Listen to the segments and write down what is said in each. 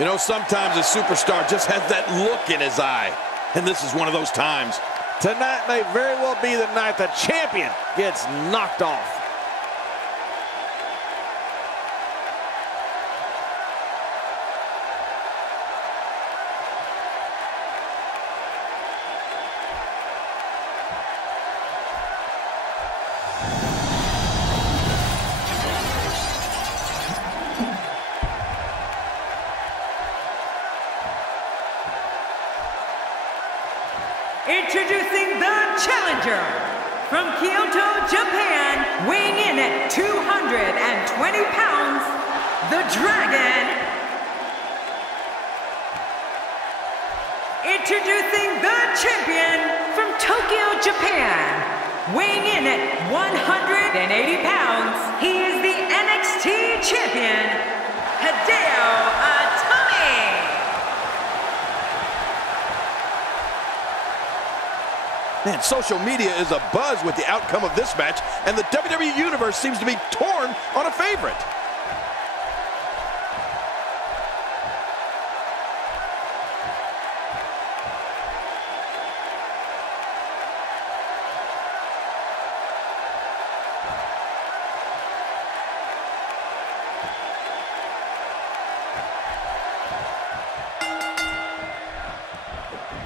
You know, sometimes a superstar just has that look in his eye. And this is one of those times. Tonight may very well be the night the champion gets knocked off. Introducing the challenger from Kyoto, Japan, weighing in at 220 pounds, the Dragon. Introducing the champion from Tokyo, Japan, weighing in at 180 pounds, he is the NXT champion, Hideo Itami. Man, social media is abuzz with the outcome of this match, and the WWE Universe seems to be torn on a favorite.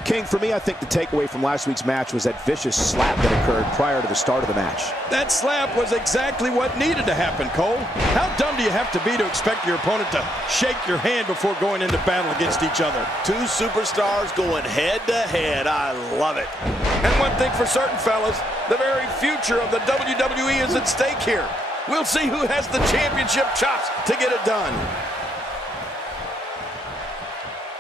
King, for me, I think the takeaway from last week's match was that vicious slap that occurred prior to the start of the match. That slap was exactly what needed to happen, Cole. How dumb do you have to be to expect your opponent to shake your hand before going into battle against each other? Two superstars going head to head. I love it. And one thing for certain, fellas, the very future of the WWE is at stake here. We'll see who has the championship chops to get it done.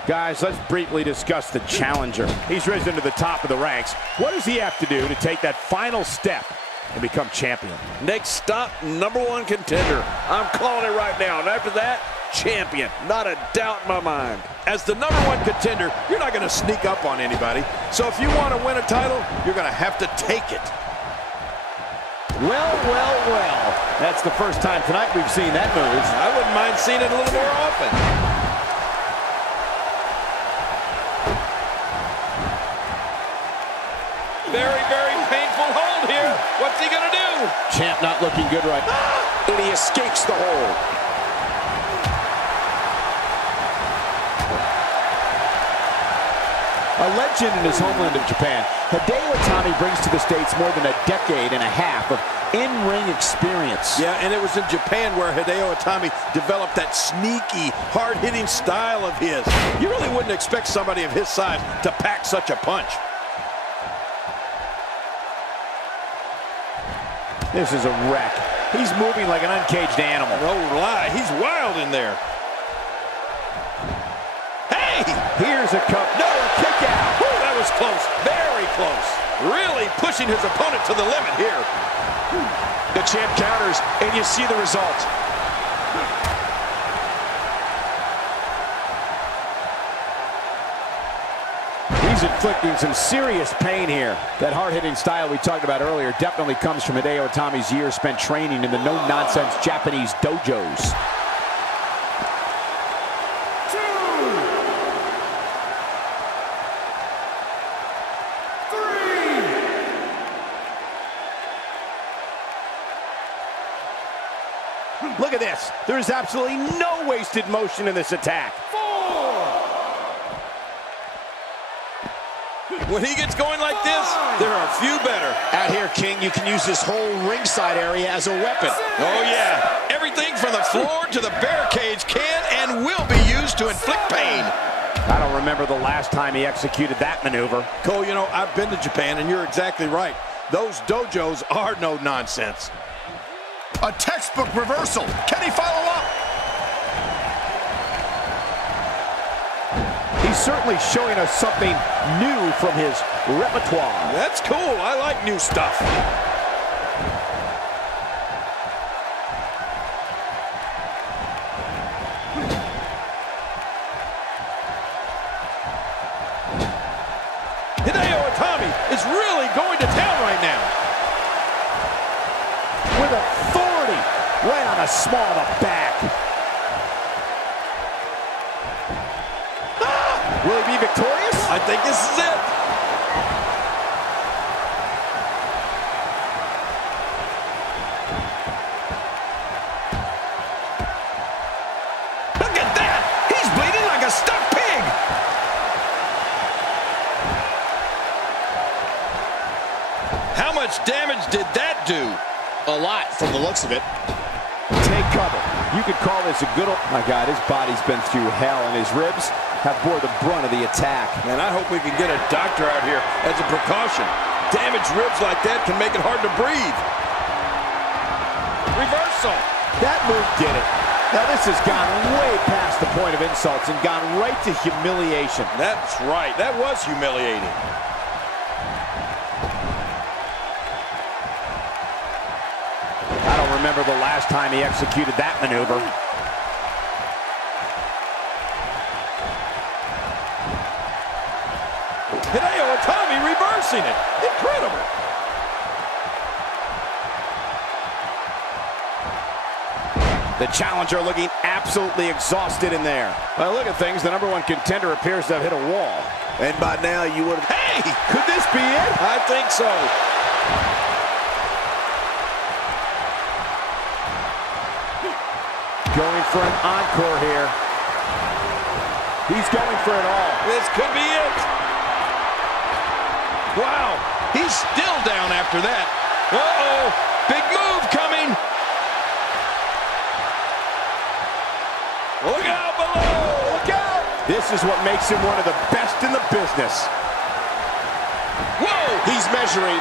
Guys, let's briefly discuss the challenger. He's risen to the top of the ranks. What does he have to do to take that final step and become champion? Next stop, #1 contender. I'm calling it right now. And after that, champion. Not a doubt in my mind. As the #1 contender, you're not going to sneak up on anybody. So if you want to win a title, you're going to have to take it. Well, well, well. That's the first time tonight we've seen that move. I wouldn't mind seeing it a little more often. Very, very painful hold here. What's he gonna do? Champ not looking good right now. And he escapes the hold. A legend in his homeland of Japan, Hideo Itami brings to the States more than a decade and a half of in-ring experience. Yeah, and it was in Japan where Hideo Itami developed that sneaky, hard-hitting style of his. You really wouldn't expect somebody of his size to pack such a punch. This is a wreck. He's moving like an uncaged animal. No lie, he's wild in there. Hey! Here's a cup. No, a kick out. Whew, that was close, very close. Really pushing his opponent to the limit here. The champ counters, and you see the result. He's inflicting some serious pain here. That hard-hitting style we talked about earlier definitely comes from Hideo Itami's years spent training in the no-nonsense Japanese dojos. Look at this. There is absolutely no wasted motion in this attack. When he gets going like this, there are a few better. Out here, King, you can use this whole ringside area as a weapon. Oh, yeah. Everything from the floor to the barricades can and will be used to inflict pain. I don't remember the last time he executed that maneuver. Cole, you know, I've been to Japan, and you're exactly right. Those dojos are no nonsense. A textbook reversal. Can he follow up? He's certainly showing us something new from his repertoire. That's cool. I like new stuff. Hideo Itami is really going to town right now. With authority, right on the small of the back. Will he be victorious? I think this is it. Look at that! He's bleeding like a stuck pig! How much damage did that do? A lot from the looks of it. Take cover. You could call this a good old... My God, his body's been through hell, and his ribs have bore the brunt of the attack. Man, I hope we can get a doctor out here as a precaution. Damaged ribs like that can make it hard to breathe. Reversal. That move did it. Now this has gone way past the point of insults and gone right to humiliation. That's right. That was humiliating. I don't remember the last time he executed that maneuver. Hideo Itami reversing it. Incredible. The challenger looking absolutely exhausted in there. By the look at things, the #1 contender appears to have hit a wall. And by now you would have... Hey! Could this be it? I think so. Going for an encore here. He's going for it all. This could be it. Wow. He's still down after that. Uh-oh. Big move coming. Look out below. Look out. This is what makes him one of the best in the business. Whoa. He's measuring.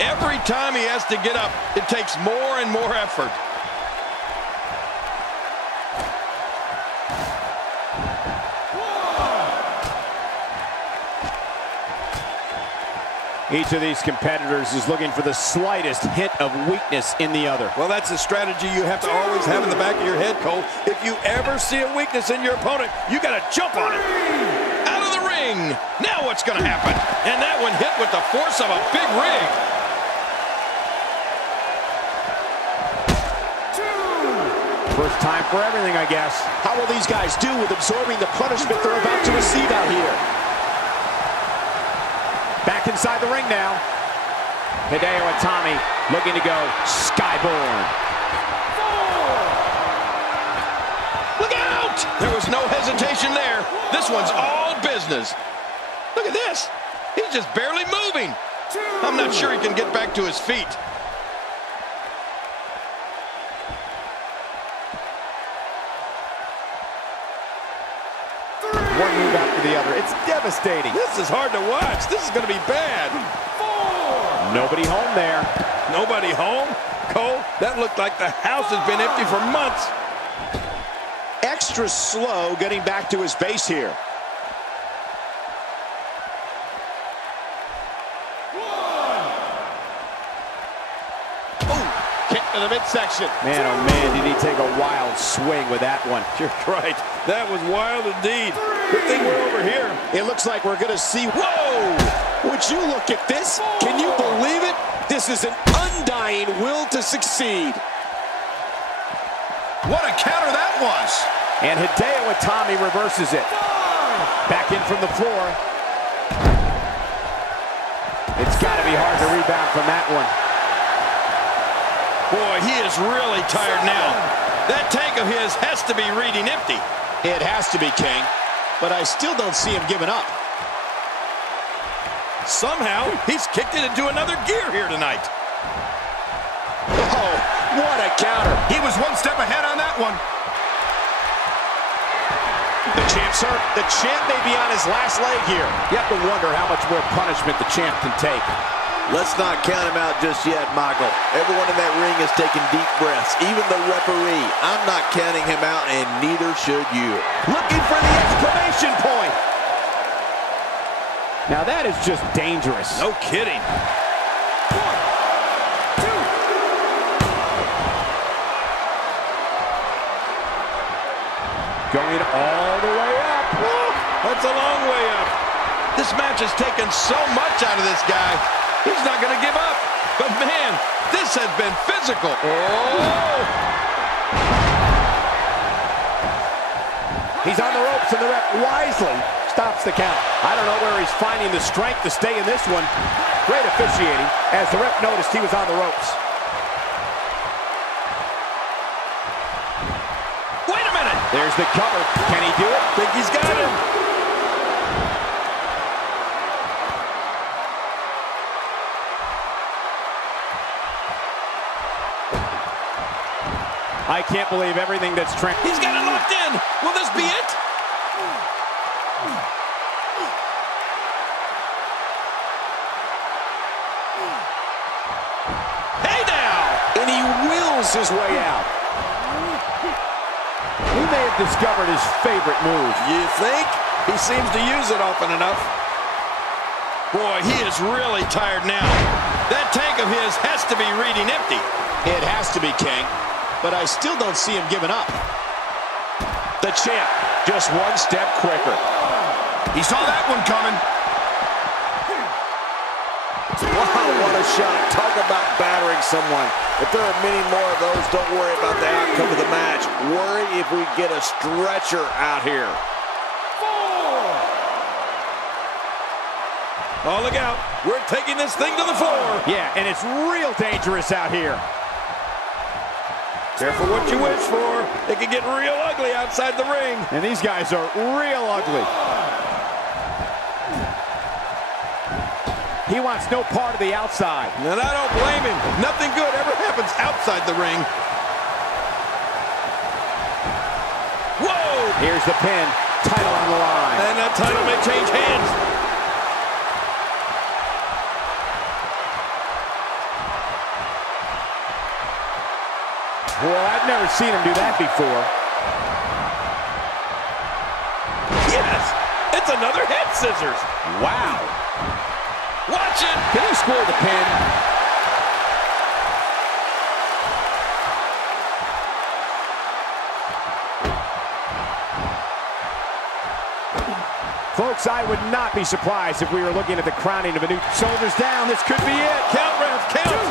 Every time he has to get up, it takes more and more effort. Each of these competitors is looking for the slightest hint of weakness in the other. Well, that's a strategy you have to always have in the back of your head, Cole. If you ever see a weakness in your opponent, you got to jump on it. Out of the ring. Now what's going to happen? And that one hit with the force of a big rig. First time for everything, I guess. How will these guys do with absorbing the punishment they're about to receive out here? Back inside the ring now. Hideo Itami looking to go skyborn. Look out! There was no hesitation there. This one's all business. Look at this. He's just barely moving. I'm not sure he can get back to his feet. One move after the other. It's devastating. This is hard to watch. This is going to be bad. Nobody home there. Nobody home? Cole, that looked like the house has been empty for months. Extra slow getting back to his base here. Kick to the midsection. Man, oh man, did he take a wild swing with that one. You're right. That was wild indeed. Good thing we're over here. It looks like we're going to see... Whoa! Would you look at this? Can you believe it? This is an undying will to succeed. What a counter that was. And Hideo Itami reverses it. Back in from the floor. It's got to be hard to rebound from that one. Boy, he is really tired now. That tank of his has to be reading empty. It has to be, King. But I still don't see him giving up. Somehow, he's kicked it into another gear here tonight. Oh, what a counter. He was one step ahead on that one. The champ's hurt. The champ may be on his last leg here. You have to wonder how much more punishment the champ can take. Let's not count him out just yet, Michael. Everyone in that ring is taking deep breaths, even the referee. I'm not counting him out, and neither should you. Looking for the exclamation point. Now that is just dangerous. No kidding. 1, 2. Going all the way up. That's a long way up. This match has taken so much out of this guy. He's not going to give up. But, man, this has been physical. Oh! He's on the ropes, and the ref wisely stops the count. I don't know where he's finding the strength to stay in this one. Great officiating, as the ref noticed he was on the ropes. Wait a minute! There's the cover. Can he do it? Think he's got him. I can't believe everything that's Trent. He's got it locked in. Will this be it? Hey now! And he wills his way out. He may have discovered his favorite move. You think? He seems to use it often enough. Boy, he is really tired now. That tank of his has to be reading empty. It has to be, King. But I still don't see him giving up. The champ, just one step quicker. He saw that one coming. Wow, what a shot. Talk about battering someone. If there are many more of those, don't worry about the outcome of the match. Worry if we get a stretcher out here. Oh, look out. We're taking this thing to the floor. Yeah, and it's real dangerous out here. Careful what you wish for. It can get real ugly outside the ring. And these guys are real ugly. He wants no part of the outside. And I don't blame him. Nothing good ever happens outside the ring. Whoa! Here's the pin. Title on the line. And that title may change hands. Well, I've never seen him do that before. Yes! It's another head scissors. Wow. Watch it! Can he score the pin? Folks, I would not be surprised if we were looking at the crowning of a new shoulders down. This could be it. Count, ref, count!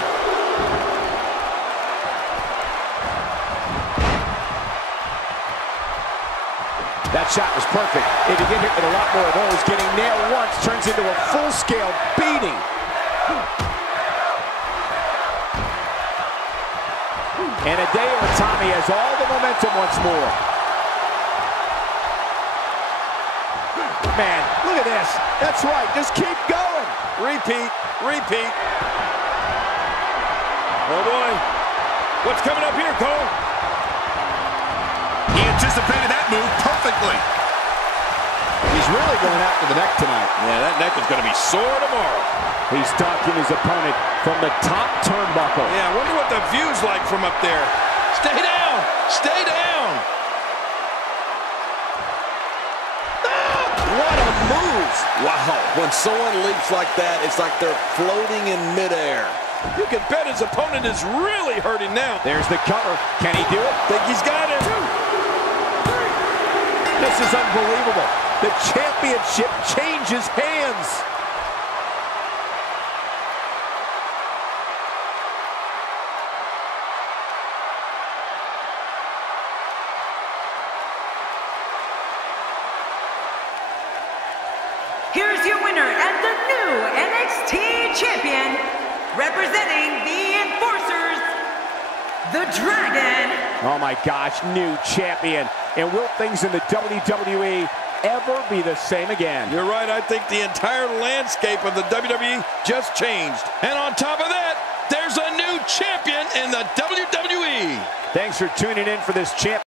That shot was perfect. If you get hit with a lot more of those, getting nailed once turns into a full-scale beating. And Hideo Itami has all the momentum once more. Man, look at this. That's right. Just keep going. Repeat, repeat. Oh, boy. What's coming up here, Cole? He anticipated that move perfectly. He's really going after the neck tonight. Yeah, that neck is going to be sore tomorrow. He's stalking his opponent from the top turnbuckle. Yeah, I wonder what the view's like from up there. Stay down! Stay down! Ah, what a move! Wow, when someone leaps like that, it's like they're floating in midair. You can bet his opponent is really hurting now. There's the cover. Can he do it? Think he's got him. This is unbelievable. The championship changes hands. Here's your winner and the new NXT champion, representing the Enforcers, the Dragon. Oh my gosh, new champion. And will things in the WWE ever be the same again? You're right, I think the entire landscape of the WWE just changed. And on top of that, there's a new champion in the WWE. Thanks for tuning in for this champ.